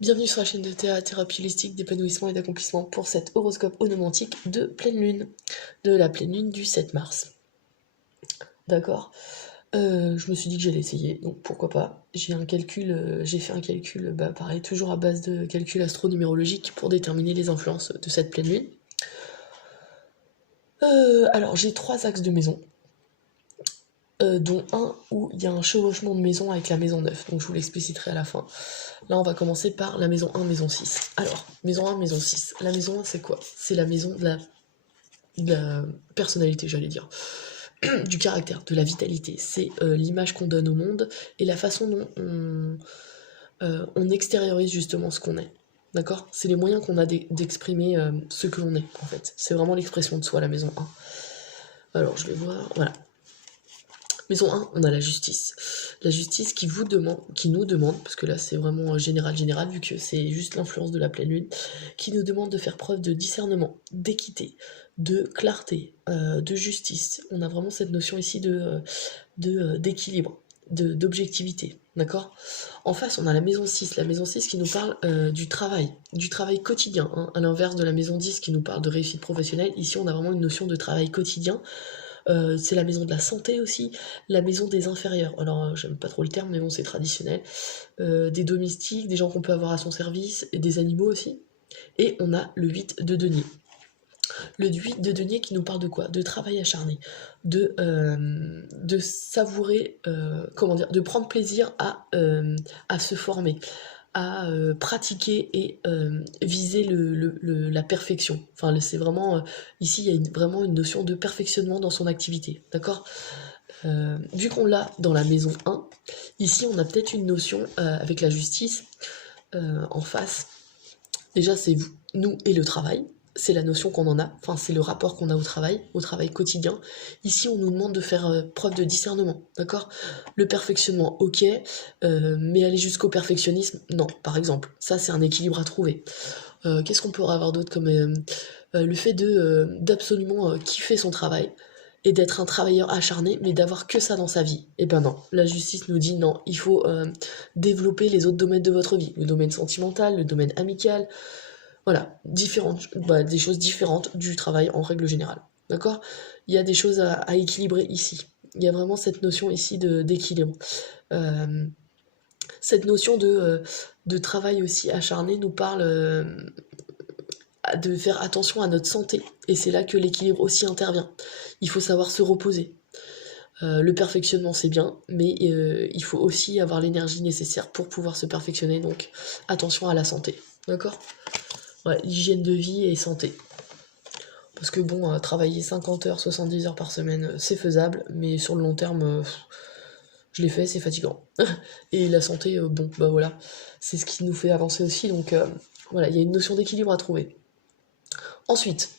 Bienvenue sur la chaîne de thérapie holistique, d'épanouissement et d'accomplissement pour cet horoscope onomantique de pleine lune, de la pleine lune du 7 mars. D'accord. Je me suis dit que j'allais essayer, donc pourquoi pas. J'ai fait un calcul, pareil, toujours à base de calcul astronumérologique pour déterminer les influences de cette pleine lune. Alors j'ai 3 axes de maison, dont un où il y a un chevauchement de maison avec la maison 9, donc je vous l'expliciterai à la fin. Là, on va commencer par la maison 1, maison 6. Alors, maison 1, maison 6. La maison 1, c'est quoi? C'est la maison de la personnalité, j'allais dire. Du caractère, de la vitalité. C'est l'image qu'on donne au monde et la façon dont on extériorise justement ce qu'on est. D'accord? C'est les moyens qu'on a d'exprimer ce que l'on est, en fait. C'est vraiment l'expression de soi, la maison 1. Alors, je vais voir. Voilà. Maison 1, on a la justice. La justice qui nous demande, parce que là c'est vraiment général, vu que c'est juste l'influence de la pleine lune, qui nous demande de faire preuve de discernement, d'équité, de clarté, de justice. On a vraiment cette notion ici d'équilibre, d'objectivité, d'accord? En face, on a la maison 6 qui nous parle du travail quotidien, hein, à l'inverse de la maison 10 qui nous parle de réussite professionnelle. Ici, on a vraiment une notion de travail quotidien. C'est la maison de la santé aussi, la maison des inférieurs. Alors, j'aime pas trop le terme, mais bon, c'est traditionnel. Des domestiques, des gens qu'on peut avoir à son service, et des animaux aussi. Et on a le 8 de denier. Le 8 de denier qui nous parle de quoi? De travail acharné, de savourer, de prendre plaisir à se former, à pratiquer et viser la perfection. Enfin, c'est vraiment, ici, il y a vraiment une notion de perfectionnement dans son activité, d'accord? Vu qu'on l'a dans la maison 1, ici, on a peut-être une notion avec la justice en face. Déjà, c'est nous et le travail. C'est la notion qu'on en a, enfin c'est le rapport qu'on a au travail quotidien. Ici, on nous demande de faire preuve de discernement, d'accord? Le perfectionnement, ok, mais aller jusqu'au perfectionnisme, non, par exemple. Ça, c'est un équilibre à trouver. Qu'est-ce qu'on pourrait avoir d'autre comme le fait d'absolument kiffer son travail et d'être un travailleur acharné, mais d'avoir que ça dans sa vie? Eh ben non, la justice nous dit non, il faut développer les autres domaines de votre vie, le domaine sentimental, le domaine amical, voilà, des choses différentes du travail en règle générale. D'accord? Il y a des choses à équilibrer ici. Il y a vraiment cette notion ici d'équilibre. Cette notion de travail aussi acharné nous parle de faire attention à notre santé. Et c'est là que l'équilibre aussi intervient. Il faut savoir se reposer. Le perfectionnement, c'est bien, mais il faut aussi avoir l'énergie nécessaire pour pouvoir se perfectionner. Donc, attention à la santé. D'accord? Ouais, hygiène de vie et santé. Parce que bon, travailler 50 heures, 70 heures par semaine, c'est faisable, mais sur le long terme, je l'ai fait, c'est fatigant. Et la santé, bon, bah voilà, c'est ce qui nous fait avancer aussi, donc voilà, il y a une notion d'équilibre à trouver. Ensuite,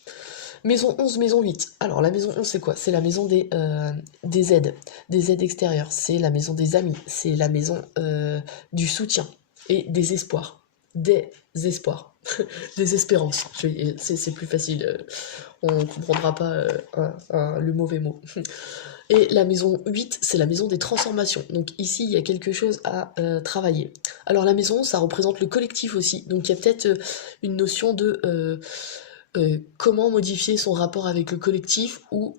maison 11, maison 8. Alors la maison 11, c'est quoi? C'est la maison des aides extérieures, c'est la maison des amis, c'est la maison du soutien et des espoirs. Des espoirs. Des espérances. C'est plus facile, on ne comprendra pas le mauvais mot. Et la maison 8, c'est la maison des transformations. Donc ici, il y a quelque chose à travailler. Alors la maison, ça représente le collectif aussi. Donc il y a peut-être une notion de comment modifier son rapport avec le collectif, ou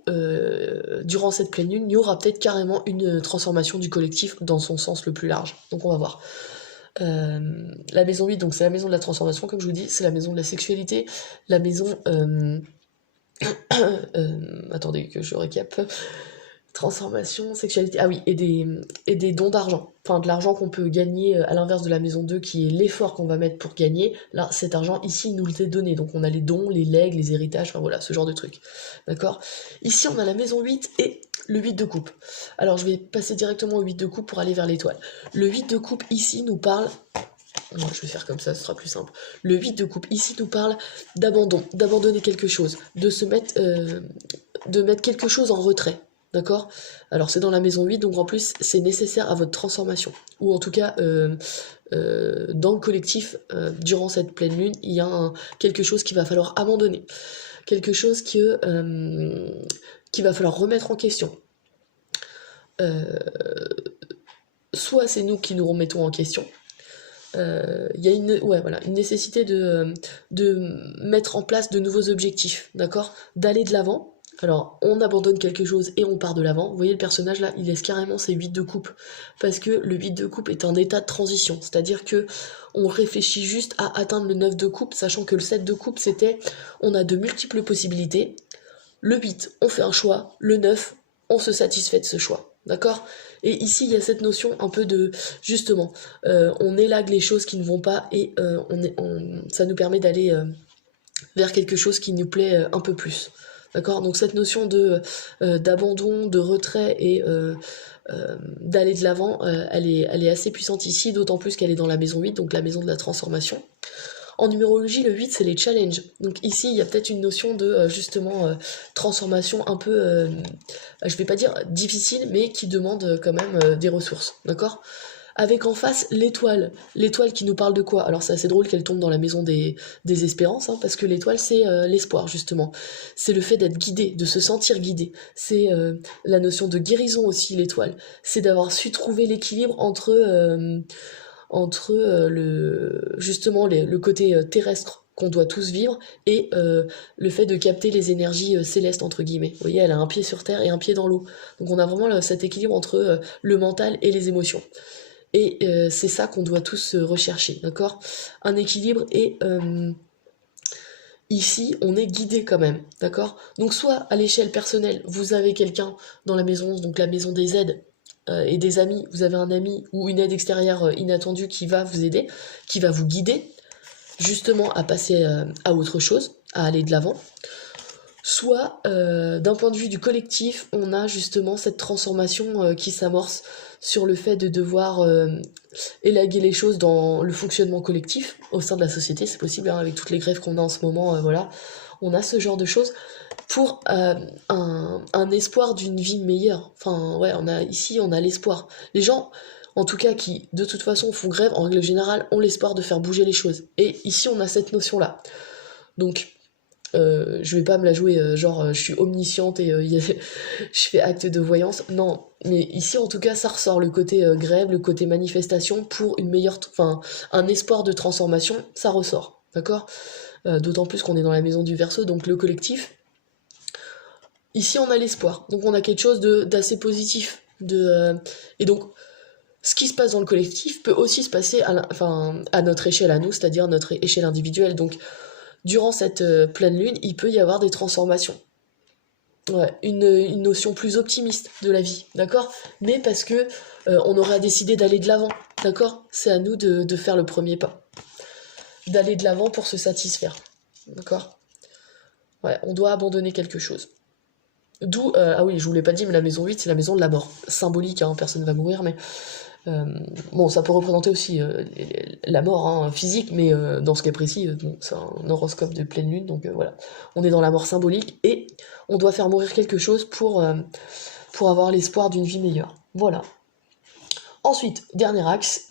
durant cette pleine lune, il y aura peut-être carrément une transformation du collectif dans son sens le plus large. Donc on va voir. La maison 8, donc c'est la maison de la transformation, comme je vous dis, c'est la maison de la sexualité, la maison... attendez que je récap. Transformation, sexualité, ah oui, et des dons d'argent. Enfin, de l'argent qu'on peut gagner, à l'inverse de la maison 2, qui est l'effort qu'on va mettre pour gagner. Là, cet argent, ici, il nous l'est donné. Donc on a les dons, les legs, les héritages, enfin voilà, ce genre de trucs. D'accord? Ici, on a la maison 8 et le 8 de coupe. Alors, je vais passer directement au 8 de coupe pour aller vers l'étoile. Le 8 de coupe, ici, nous parle... Moi, je vais faire comme ça, ce sera plus simple. Le 8 de coupe, ici, nous parle d'abandon, d'abandonner quelque chose, de mettre quelque chose en retrait. D'accord? Alors c'est dans la maison 8, donc en plus c'est nécessaire à votre transformation. Ou en tout cas, dans le collectif, durant cette pleine lune, il y a quelque chose qu'il va falloir abandonner. Quelque chose qu'il va falloir remettre en question. Soit c'est nous qui nous remettons en question, il y a une nécessité de mettre en place de nouveaux objectifs, d'accord? D'aller de l'avant. Alors, on abandonne quelque chose et on part de l'avant. Vous voyez, le personnage là, il laisse carrément ses 8 de coupe. Parce que le 8 de coupe est un état de transition. C'est-à-dire que on réfléchit juste à atteindre le 9 de coupe, sachant que le 7 de coupe, c'était on a de multiples possibilités. Le 8, on fait un choix. Le 9, on se satisfait de ce choix. D'accord? Et ici, il y a cette notion un peu de, justement, on élague les choses qui ne vont pas et ça nous permet d'aller vers quelque chose qui nous plaît un peu plus. D'accord? Donc cette notion d'abandon, de retrait et d'aller de l'avant, elle est assez puissante ici, d'autant plus qu'elle est dans la maison 8, donc la maison de la transformation. En numérologie, le 8, c'est les challenges. Donc ici, il y a peut-être une notion de, justement, transformation un peu, je vais pas dire difficile, mais qui demande quand même des ressources, d'accord? Avec en face l'étoile. L'étoile qui nous parle de quoi? Alors c'est assez drôle qu'elle tombe dans la maison des espérances, hein, parce que l'étoile, c'est l'espoir, justement. C'est le fait d'être guidé, de se sentir guidé. C'est la notion de guérison aussi, l'étoile. C'est d'avoir su trouver l'équilibre entre justement le côté terrestre qu'on doit tous vivre et le fait de capter les énergies célestes entre guillemets. Vous voyez, elle a un pied sur terre et un pied dans l'eau. Donc on a vraiment cet équilibre entre le mental et les émotions. Et c'est ça qu'on doit tous rechercher, d'accord? Un équilibre et ici, on est guidé quand même, d'accord? Donc soit à l'échelle personnelle, vous avez quelqu'un dans la maison 11, donc la maison des aides, et des amis, vous avez un ami ou une aide extérieure inattendue qui va vous aider, qui va vous guider justement à passer à autre chose, à aller de l'avant. Soit d'un point de vue du collectif, on a justement cette transformation qui s'amorce sur le fait de devoir élaguer les choses dans le fonctionnement collectif au sein de la société, c'est possible, hein, avec toutes les grèves qu'on a en ce moment, voilà. On a ce genre de choses pour un espoir d'une vie meilleure. Enfin, ouais, on a l'espoir. Les gens, en tout cas, qui de toute façon font grève, en règle générale, ont l'espoir de faire bouger les choses. Et ici, on a cette notion-là. Donc, je vais pas me la jouer, genre, je suis omnisciente et je fais acte de voyance. Non, mais ici, en tout cas, ça ressort le côté grève, le côté manifestation pour une meilleure... Enfin, un espoir de transformation, ça ressort. D'accord? D'autant plus qu'on est dans la maison du Verseau, donc le collectif. Ici, on a l'espoir. Donc, on a quelque chose d'assez positif. Et donc, ce qui se passe dans le collectif peut aussi se passer à notre échelle à nous, c'est-à-dire notre échelle individuelle. Donc, durant cette pleine lune, il peut y avoir des transformations. Ouais, une notion plus optimiste de la vie, d'accord? Mais parce que on aura décidé d'aller de l'avant, d'accord? C'est à nous de faire le premier pas. D'aller de l'avant pour se satisfaire, d'accord? Ouais, on doit abandonner quelque chose. D'où, ah oui, je vous l'ai pas dit, mais la maison 8, c'est la maison de la mort. Symbolique, hein, personne ne va mourir, mais... bon, ça peut représenter aussi la mort hein, physique, mais dans ce cas précis, bon, c'est un horoscope de pleine lune, donc voilà. On est dans la mort symbolique, et on doit faire mourir quelque chose pour avoir l'espoir d'une vie meilleure. Voilà. Ensuite, dernier axe,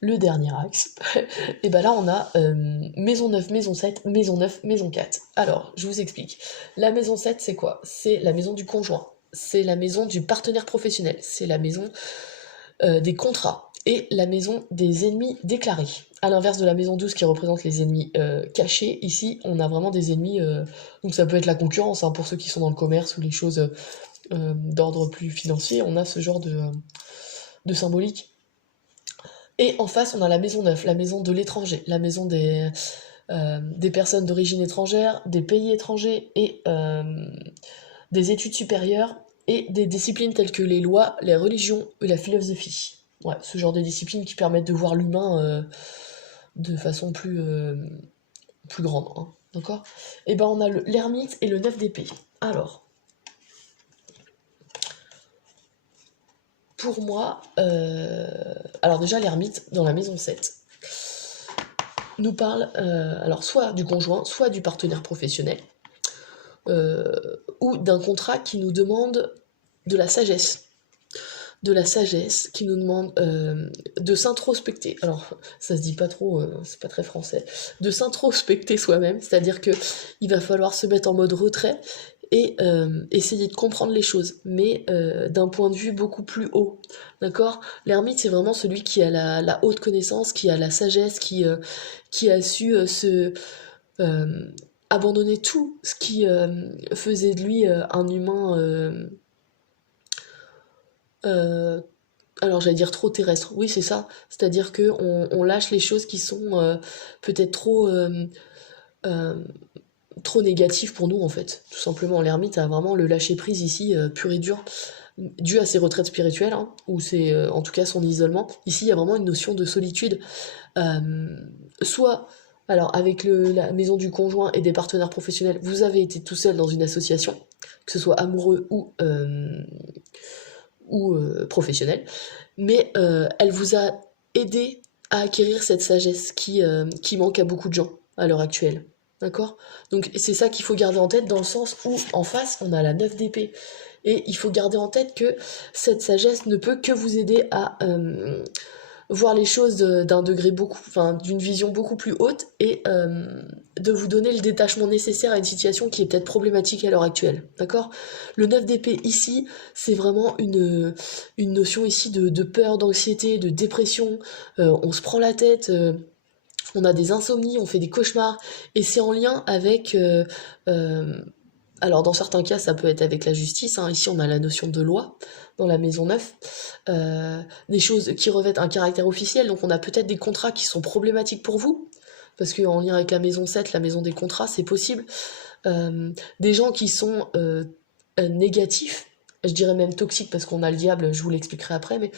le dernier axe, et ben là on a maison 9, maison 7, maison 9, maison 4. Alors, je vous explique. La maison 7, c'est quoi? C'est la maison du conjoint, c'est la maison du partenaire professionnel, c'est la maison des contrats, et la maison des ennemis déclarés. À l'inverse de la maison 12 qui représente les ennemis cachés, ici on a vraiment des ennemis, donc ça peut être la concurrence, hein, pour ceux qui sont dans le commerce ou les choses d'ordre plus financier, on a ce genre de symbolique. Et en face, on a la maison 9, la maison de l'étranger, la maison des personnes d'origine étrangère, des pays étrangers et des études supérieures et des disciplines telles que les lois, les religions et la philosophie. Ouais, ce genre de disciplines qui permettent de voir l'humain de façon plus grande. Hein, d'accord? Et ben on a l'ermite et le 9 d'épée. Alors, pour moi, alors déjà l'ermite dans la maison 7 nous parle alors soit du conjoint, soit du partenaire professionnel, ou d'un contrat qui nous demande de la sagesse. De la sagesse qui nous demande de s'introspecter. Alors, ça se dit pas trop, c'est pas très français. De s'introspecter soi-même, c'est-à-dire que il va falloir se mettre en mode retrait et essayer de comprendre les choses, mais d'un point de vue beaucoup plus haut, d'accord? L'ermite, c'est vraiment celui qui a la haute connaissance, qui a la sagesse, qui a su euh, abandonner tout ce qui faisait de lui un humain, euh, alors j'allais dire trop terrestre, oui c'est ça, c'est-à-dire que on lâche les choses qui sont peut-être euh, trop négatives pour nous en fait, tout simplement. L'ermite a vraiment le lâcher prise ici, pur et dur, dû à ses retraites spirituelles, hein, ou c'est en tout cas son isolement. Ici il y a vraiment une notion de solitude, euh, soit alors avec la maison du conjoint et des partenaires professionnels, vous avez été tout seul dans une association, que ce soit amoureux ou professionnel, mais elle vous a aidé à acquérir cette sagesse qui manque à beaucoup de gens à l'heure actuelle. D'accord? Donc c'est ça qu'il faut garder en tête dans le sens où en face on a la 9 d'épée. Et il faut garder en tête que cette sagesse ne peut que vous aider à voir les choses d'un degré beaucoup, enfin d'une vision beaucoup plus haute et de vous donner le détachement nécessaire à une situation qui est peut-être problématique à l'heure actuelle, d'accord? Le 9 d'épée ici, c'est vraiment une notion ici de peur, d'anxiété, de dépression, on se prend la tête, on a des insomnies, on fait des cauchemars, et c'est en lien avec euh, alors dans certains cas ça peut être avec la justice, hein. Ici on a la notion de loi dans la maison 9, des choses qui revêtent un caractère officiel, donc on a peut-être des contrats qui sont problématiques pour vous, parce qu'en lien avec la maison 7, la maison des contrats, c'est possible. Des gens qui sont négatifs, je dirais même toxiques, parce qu'on a le diable, je vous l'expliquerai après, mais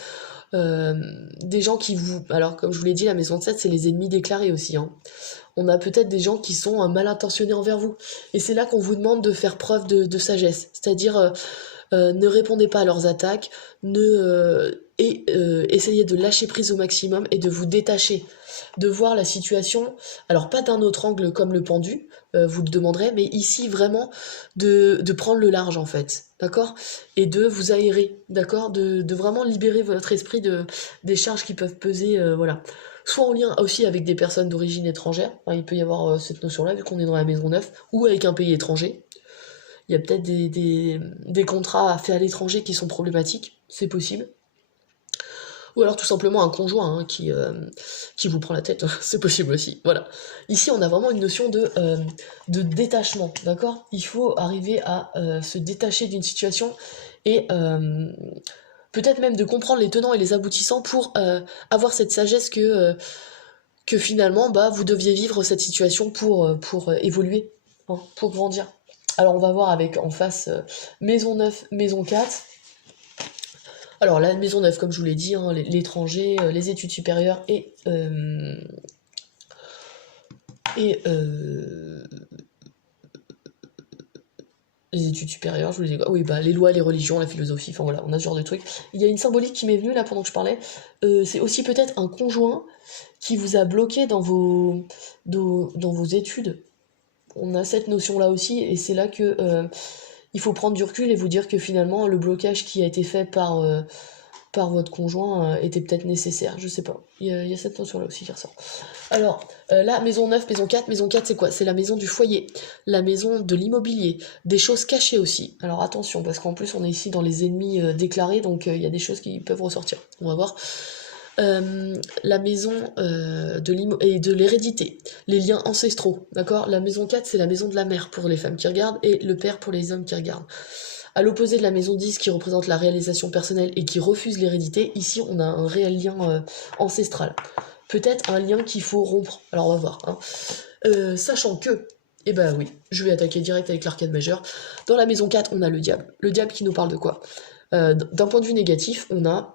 euh, des gens qui vous... Alors comme je vous l'ai dit, la maison 7 c'est les ennemis déclarés aussi, hein. On a peut-être des gens qui sont mal intentionnés envers vous. Et c'est là qu'on vous demande de faire preuve de sagesse. C'est-à-dire, ne répondez pas à leurs attaques, essayez de lâcher prise au maximum et de vous détacher. De voir la situation, alors pas d'un autre angle comme le pendu, vous le demanderez, mais ici vraiment de prendre le large en fait, d'accord? Et de vous aérer, d'accord? De vraiment libérer votre esprit des charges qui peuvent peser, voilà. Soit en lien aussi avec des personnes d'origine étrangère, enfin, il peut y avoir cette notion-là, vu qu'on est dans la maison 9, ou avec un pays étranger. Il y a peut-être des contrats à faire à l'étranger qui sont problématiques, c'est possible. Ou alors tout simplement un conjoint hein, qui vous prend la tête, c'est possible aussi. Voilà. Ici, on a vraiment une notion de détachement, d'accord? Il faut arriver à se détacher d'une situation et peut-être même de comprendre les tenants et les aboutissants pour avoir cette sagesse que finalement, bah, vous deviez vivre cette situation pour évoluer, hein, pour grandir. Alors on va voir avec en face maison 9, maison 4. Alors la maison 9, comme je vous l'ai dit, hein, l'étranger, les études supérieures et les études supérieures, je vous ai dit quoi? Oui, bah les lois, les religions, la philosophie, enfin voilà, on a ce genre de trucs. Il y a une symbolique qui m'est venue là pendant que je parlais. C'est aussi peut-être un conjoint qui vous a bloqué dans vos études. On a cette notion-là aussi, et c'est là que il faut prendre du recul et vous dire que finalement le blocage qui a été fait par votre conjoint était peut-être nécessaire, je sais pas. Il y a cette notion-là aussi qui ressort. Alors, là, maison 9, maison 4 c'est quoi? C'est la maison du foyer, la maison de l'immobilier, des choses cachées aussi. Alors attention, parce qu'en plus on est ici dans les ennemis déclarés, donc il y a des choses qui peuvent ressortir. On va voir. La maison et de l'hérédité, les liens ancestraux, d'accord? La maison 4, c'est la maison de la mère pour les femmes qui regardent, et le père pour les hommes qui regardent. À l'opposé de la maison 10 qui représente la réalisation personnelle et qui refuse l'hérédité, ici on a un réel lien ancestral. Peut-être un lien qu'il faut rompre. Alors on va voir. Hein. Sachant que, eh ben oui, je vais attaquer direct avec l'arcade majeur. Dans la maison 4, on a le diable. Le diable qui nous parle de quoi? D'un point de vue négatif, on a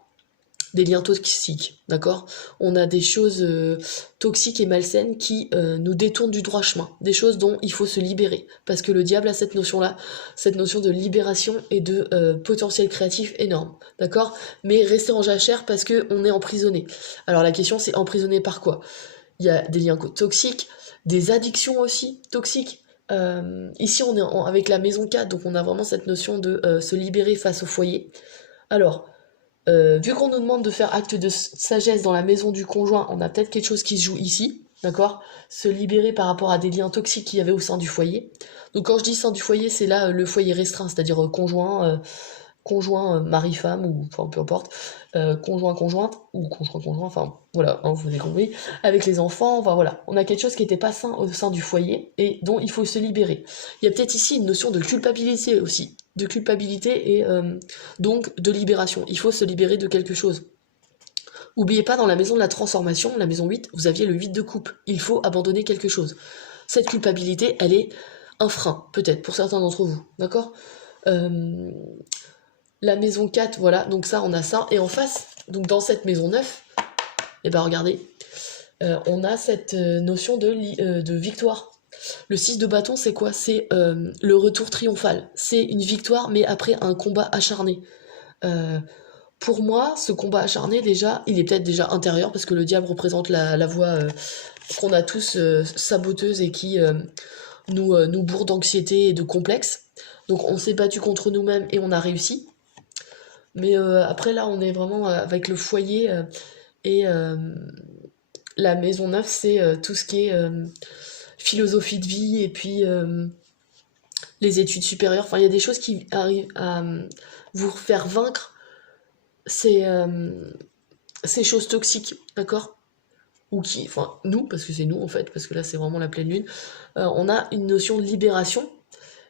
des liens toxiques, d'accord? On a des choses toxiques et malsaines qui nous détournent du droit chemin, des choses dont il faut se libérer, parce que le diable a cette notion-là, cette notion de libération et de potentiel créatif énorme, d'accord? Mais rester en jachère parce qu'on est emprisonné. Alors la question c'est emprisonné par quoi? Il y a des liens toxiques, des addictions aussi toxiques. Ici on est avec la maison 4, donc on a vraiment cette notion de se libérer face au foyer. Alors, vu qu'on nous demande de faire acte de sagesse dans la maison du conjoint, on a peut-être quelque chose qui se joue ici. d'accord? Se libérer par rapport à des liens toxiques qu'il y avait au sein du foyer. Donc quand je dis sein du foyer, c'est là le foyer restreint, c'est-à-dire conjoint mari-femme, ou enfin peu importe, conjointe, ou conjoint-conjoint, enfin voilà, hein, vous avez compris, avec les enfants, enfin voilà, on a quelque chose qui n'était pas sain au sein du foyer, et dont il faut se libérer. Il y a peut-être ici une notion de culpabilité aussi, de culpabilité et donc de libération. Il faut se libérer de quelque chose. Oubliez pas, dans la maison de la transformation, la maison 8, vous aviez le 8 de coupe. Il faut abandonner quelque chose. Cette culpabilité, elle est un frein, peut-être, pour certains d'entre vous, d'accord? La maison 4, voilà, donc ça, on a ça. Et en face, donc dans cette maison 9, et ben regardez, on a cette notion de victoire. Le 6 de bâton, c'est quoi? C'est le retour triomphal. C'est une victoire, mais après un combat acharné. Pour moi, ce combat acharné, déjà, il est peut-être déjà intérieur, parce que le diable représente la voix qu'on a tous saboteuse et qui nous bourre d'anxiété et de complexe. Donc on s'est battu contre nous-mêmes et on a réussi. Mais après là, on est vraiment avec le foyer et la maison 9, c'est tout ce qui est philosophie de vie et puis les études supérieures. Enfin, il y a des choses qui arrivent à vous faire vaincre ces choses toxiques, d'accord? Ou qui, enfin nous, parce que c'est nous en fait, parce que là c'est vraiment la pleine lune, on a une notion de libération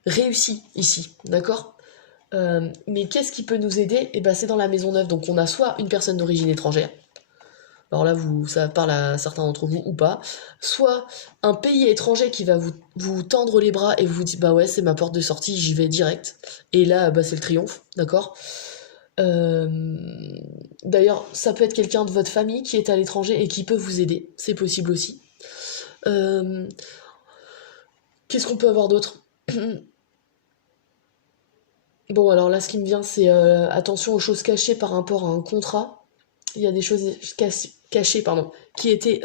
réussie ici, d'accord? Mais qu'est-ce qui peut nous aider? Et ben c'est dans la maison 9, donc on a soit une personne d'origine étrangère, alors là ça parle à certains d'entre vous ou pas, soit un pays étranger qui va vous tendre les bras et vous dit bah ouais c'est ma porte de sortie, j'y vais direct, et là bah c'est le triomphe, d'accord? D'ailleurs, ça peut être quelqu'un de votre famille qui est à l'étranger et qui peut vous aider. C'est possible aussi. Qu'est-ce qu'on peut avoir d'autre? Bon, alors là, ce qui me vient, c'est attention aux choses cachées par rapport à un contrat. Il y a des choses cachées, pardon, qui étaient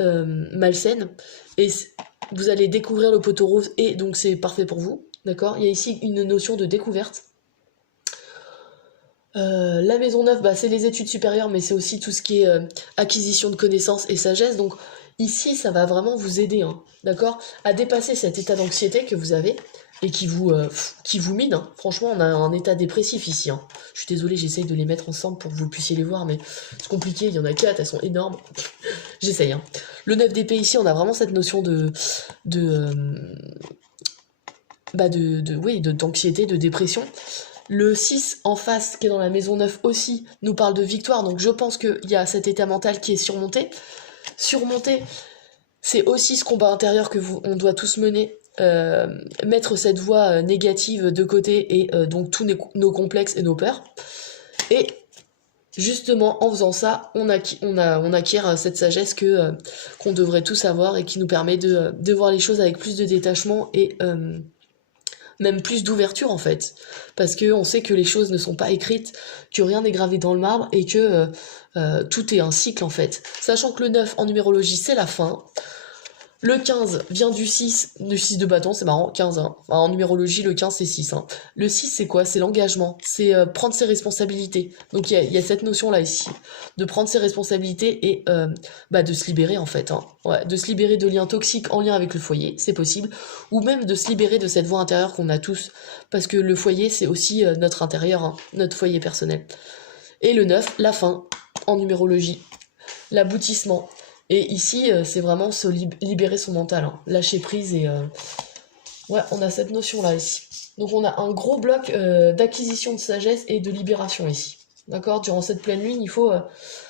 malsaines. Et vous allez découvrir le poteau rose et donc c'est parfait pour vous. D'accord? Il y a ici une notion de découverte. La maison 9, bah, c'est les études supérieures, mais c'est aussi tout ce qui est acquisition de connaissances et sagesse. Donc ici, ça va vraiment vous aider, hein, d'accord, à dépasser cet état d'anxiété que vous avez et qui vous mine. Hein. Franchement, on a un état dépressif ici. Hein. Je suis désolée, j'essaye de les mettre ensemble pour que vous puissiez les voir, mais c'est compliqué. Il y en a 4, elles sont énormes. J'essaye. Hein. Le 9 d'épée ici, on a vraiment cette notion d'anxiété, de dépression. Le 6 en face, qui est dans la maison 9 aussi, nous parle de victoire, donc je pense qu'il y a cet état mental qui est surmonté. Surmonter, c'est aussi ce combat intérieur on doit tous mener, mettre cette voix négative de côté et donc tous nos complexes et nos peurs. Et justement, en faisant ça, on acquiert cette sagesse qu'on devrait tous avoir et qui nous permet de voir les choses avec plus de détachement et même plus d'ouverture en fait, parce qu'on sait que les choses ne sont pas écrites, que rien n'est gravé dans le marbre et que tout est un cycle en fait. Sachant que le 9 en numérologie c'est la fin, le 15 vient du 6 de bâton, c'est marrant, 15, hein. Enfin, en numérologie le 15 c'est 6. Hein. Le 6 c'est quoi? C'est l'engagement, c'est prendre ses responsabilités. Donc il y a cette notion là ici, de prendre ses responsabilités et de se libérer en fait. Hein. Ouais, de se libérer de liens toxiques en lien avec le foyer, c'est possible. Ou même de se libérer de cette voix intérieure qu'on a tous. Parce que le foyer c'est aussi notre intérieur, hein, notre foyer personnel. Et le 9, la fin, en numérologie, l'aboutissement. Et ici, c'est vraiment se libérer son mental, hein. Lâcher prise et... Ouais, on a cette notion-là ici. Donc on a un gros bloc d'acquisition de sagesse et de libération ici. D'accord? Durant cette pleine lune, il faut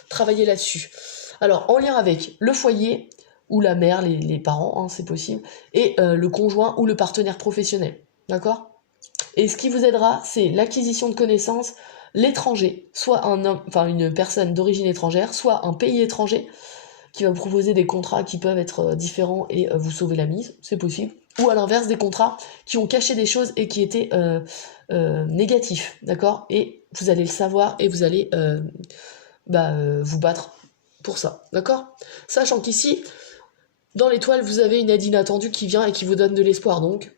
travailler là-dessus. Alors, en lien avec le foyer, ou la mère, les parents, hein, c'est possible, et le conjoint ou le partenaire professionnel. D'accord? Et ce qui vous aidera, c'est l'acquisition de connaissances, l'étranger, soit une personne d'origine étrangère, soit un pays étranger, qui va vous proposer des contrats qui peuvent être différents et vous sauver la mise, c'est possible. Ou à l'inverse, des contrats qui ont caché des choses et qui étaient négatifs, d'accord? Et vous allez le savoir et vous allez vous battre pour ça, d'accord? Sachant qu'ici, dans l'étoile, vous avez une aide inattendue qui vient et qui vous donne de l'espoir, donc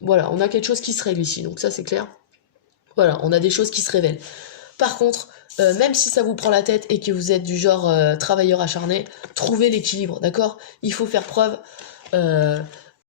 voilà, on a quelque chose qui se règle ici, donc ça c'est clair. Voilà, on a des choses qui se révèlent. Par contre, même si ça vous prend la tête et que vous êtes du genre travailleur acharné, trouvez l'équilibre, d'accord? Il faut faire preuve